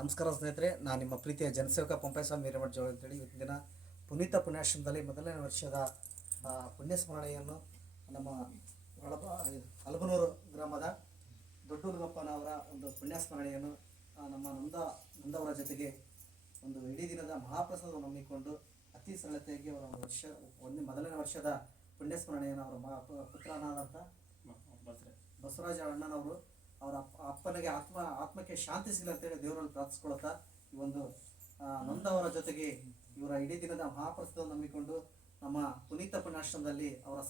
ನಮಸ್ಕಾರ ಸ್ನೇಹಿತರೆ, ನಾನು ನಿಮ್ಮ ಪ್ರೀತಿಯ ಜನಸೇವಕ ಪಂಪಸ್ವಾಮಿ ಹಿರೇಮಠ ಜೋಳ ಅಂತೇಳಿ ಇವತ್ತಿನ ದಿನ ಪುನೀತ ಪುಣ್ಯಾಶ್ರಮದಲ್ಲಿ ಮೊದಲನೇ ವರ್ಷದ ಪುಣ್ಯಸ್ಮರಣೆಯನ್ನು ನಮ್ಮ ಅಲಬನೂರು ಗ್ರಾಮದ ದೊಡ್ಡೂರುಗಪ್ಪನವರ ಒಂದು ಪುಣ್ಯಸ್ಮರಣೆಯನ್ನು ನಮ್ಮ ನೊಂದವರ ಜೊತೆಗೆ ಒಂದು ಇಡೀ ದಿನದ ಮಹಾಪ್ರಸಾದವನ್ನು ಹಮ್ಮಿಕೊಂಡು ಅತಿ ಸರಳತೆಯಾಗಿ ಅವರ ಮೊದಲನೇ ವರ್ಷದ ಪುಣ್ಯಸ್ಮರಣೆಯನ್ನು ಅವರ ಪುತ್ರನಾದಂಥ ಬಸವರಾಜ ಅಣ್ಣನವರು ಅವರ ಅಪ್ಪನಿಗೆ ಆತ್ಮಕ್ಕೆ ಶಾಂತಿ ಸಿಗಲಿ ಅಂತೇಳಿ ದೇವರಲ್ಲಿ ಪ್ರಾರ್ಥಿಸ್ಕೊಳ್ತಾ ಈ ಒಂದು ನೊಂದವರ ಜೊತೆಗೆ ಇವರ ಇಡೀ ದಿನದ ಮಹಾಪ್ರಸಾದವನ್ನು ನಂಬಿಕೊಂಡು ನಮ್ಮ ಪುನೀತ ಪುಣ್ಯಾಶ್ರಮದಲ್ಲಿ ಅವರ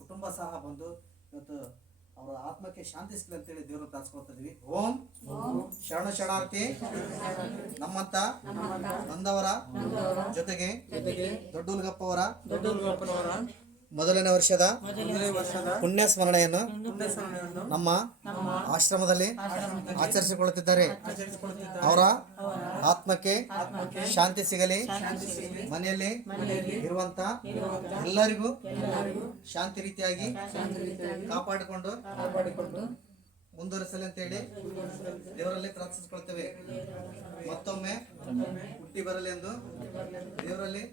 ಕುಟುಂಬ ಸಹ ಬಂದು ಇವತ್ತು ಅವರ ಆತ್ಮಕ್ಕೆ ಶಾಂತಿ ಸಿಗಲಿ ಅಂತೇಳಿ ದೇವರಲ್ಲಿ ಪ್ರಾರ್ಥಿಸ್ಕೊಳ್ತಾ ಇದೀವಿ. ಓಂ ಶರಣಾರ್ಥಿ. ನಮ್ಮಂತ ನೊಂದವರ ಜೊತೆಗೆ ದೊಡ್ಡೂರುಗಪ್ಪನವರ ಮೊದಲನೇ ವರ್ಷದ ಪುಣ್ಯ ಸ್ಮರಣೆಯನ್ನು ನಮ್ಮ ಆಶ್ರಮದಲ್ಲಿ ಆಚರಿಸಿಕೊಳ್ಳುತ್ತಿದ್ದಾರೆ. ಅವರ ಆತ್ಮಕ್ಕೆ ಶಾಂತಿ ಸಿಗಲಿ, ಮನೆಯಲ್ಲಿ ಇರುವಂತ ಎಲ್ಲರಿಗೂ ಶಾಂತಿ ರೀತಿಯಾಗಿ ಕಾಪಾಡಿಕೊಂಡು ಮುಂದುವರಿಸಲಿ ಅಂತೇಳಿ ದೇವರಲ್ಲಿ ಪ್ರಾರ್ಥಿಸಿಕೊಳ್ತೇವೆ. ಮತ್ತೊಮ್ಮೆ ಹುಟ್ಟಿ ಬರಲಿ ಎಂದು ದೇವರಲ್ಲಿ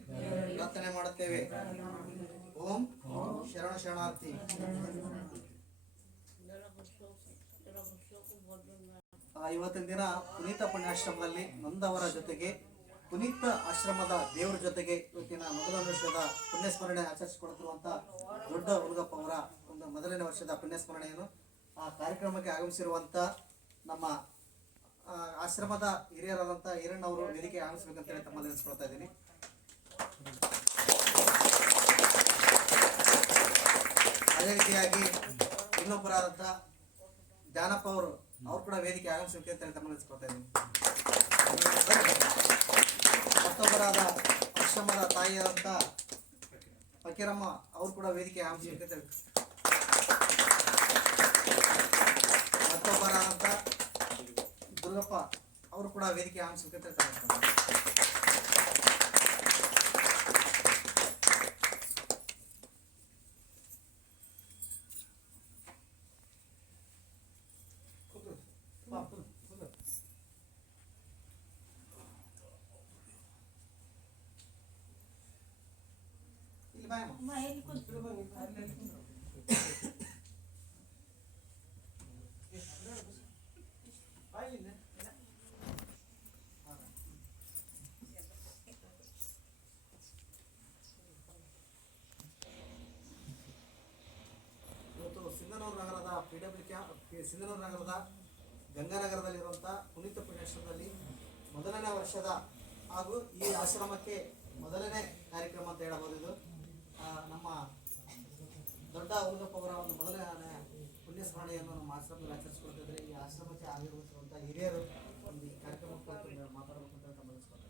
ಪ್ರಾರ್ಥನೆ ಮಾಡುತ್ತೇವೆ. ಓಂ ಶರಣಾರ್ಥಿ. ಇವತ್ತಿನ ದಿನ ಪುನೀತ ಪುಣ್ಯಾಶ್ರಮದಲ್ಲಿ ನೊಂದವರ ಜೊತೆಗೆ ಪುನೀತ ಆಶ್ರಮದ ದೇವರ ಜೊತೆಗೆ ಇವತ್ತಿನ ಮೊದಲನೇ ವರ್ಷದ ಪುಣ್ಯಸ್ಮರಣೆ ಆಚರಿಸಿಕೊಳ್ಳುತ್ತಿರುವಂತಹ ದೊಡ್ಡ ಹುಡುಗಪ್ಪ ಅವರ ಒಂದು ಮೊದಲನೇ ವರ್ಷದ ಪುಣ್ಯಸ್ಮರಣೆಯನ್ನು ಆ ಕಾರ್ಯಕ್ರಮಕ್ಕೆ ಆಗಮಿಸಿರುವಂತ ನಮ್ಮ ಆಶ್ರಮದ ಹಿರಿಯರಾದಂಥ ಈರಣ್ಣವರು ವೇದಿಕೆ ಆಗಮಿಸಬೇಕಂತೇಳಿ ತಮ್ಮಲ್ಲಿ ನೆನೆಸ್ಕೊಳ್ತಾ ಇದ್ದೀನಿ. ಅದೇ ರೀತಿಯಾಗಿ ಇನ್ನೊಬ್ಬರಾದಂಥ ಜ್ಞಾನಪ್ಪ ಅವರು ಕೂಡ ವೇದಿಕೆ ಆಗಮಿಸಬೇಕು ಅಂತೇಳಿ ತಮ್ಮಲ್ಲಿ ನೆನೆಸ್ಕೊಳ್ತಾ ಇದ್ದೀನಿ. ಮತ್ತೊಬ್ಬರಾದ ಆಶ್ರಮದ ತಾಯಿಯಾದಂಥ ಫಕೀರಮ್ಮ ಅವರು ಕೂಡ ವೇದಿಕೆ ಆಗಮಿಸಬೇಕು ಅಂತೇಳಿ, ಮತ್ತೊಬ್ಬರಾದಂಥ ದುರ್ಗಪ್ಪ ಅವರು ಕೂಡ ವೇದಿಕೆ ಆಗಮಿಸಬೇಕು ಅಂತ ಹೇಳ್ತಾರೆ. ಸಿಂಧನೂರು ನಗರದ ಗಂಗಾನಗರದಲ್ಲಿರುವಂಥ ಪುನೀತ ಪುಣ್ಯಾಶ್ರಮದಲ್ಲಿ ಮೊದಲನೇ ವರ್ಷದ ಹಾಗೂ ಈ ಆಶ್ರಮಕ್ಕೆ ಮೊದಲನೇ ಕಾರ್ಯಕ್ರಮ ಅಂತ ಹೇಳಬಹುದು. ಇದು ನಮ್ಮ ದೊಡ್ಡ ಹುಡುಗಪ್ಪ ಅವರ ಒಂದು ಮೊದಲನೇ ಪುಣ್ಯಸ್ಮರಣೆಯನ್ನು ನಮ್ಮ ಆಶ್ರಮದಲ್ಲಿ ಆಚರಿಸಿಕೊಳ್ತಿದ್ರೆ ಈ ಆಶ್ರಮಕ್ಕೆ ಆಗಿರುವಂಥ ಹಿರಿಯರು ಒಂದು ಈ ಕಾರ್ಯಕ್ರಮಕ್ಕೆ ಮಾತಾಡಬೇಕು ಅಂತ ಗಮನಿಸ್ಕೊಳ್ತಾರೆ.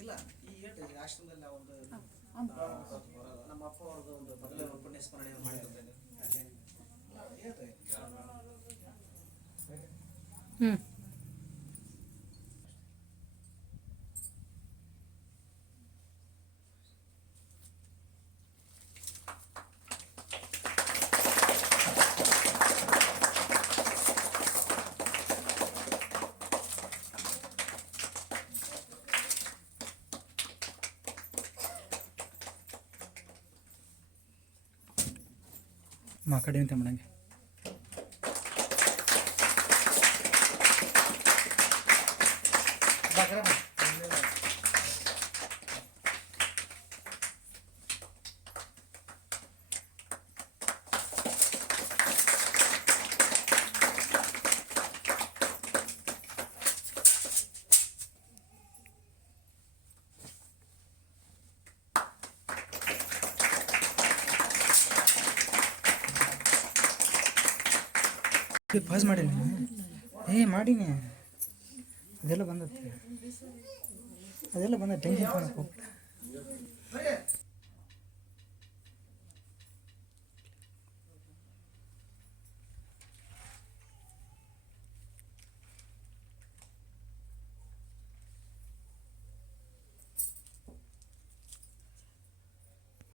ಇಲ್ಲ ಈ ಹೇಳ್ರಿ ಈ ಆಶ್ರಮದಲ್ಲಿ ಒಂದು ನಮ್ಮ ಅಪ್ಪ ಅವ್ರದ್ದು ಒಂದು ಮೊದಲೇ ಒಂದು ಪುಣ್ಯ ಸ್ಮರಣೆಯನ್ನು ಮಾಡಿರ್ತೇನೆ ಹೇಳ್ರಿ. మా కಡೆ ಅಂತ ಮಾಡಂಗೆ ಪಾಸ್ ಮಾಡೀನಿ ಮಾಡೀನಿ ಅದೆಲ್ಲ ಬಂದತ್ತೆ ಟೆನ್ಷನ್ ತೊಗೊಳಕ್ಕೆ ಹೋಗ್ಬಿಡ.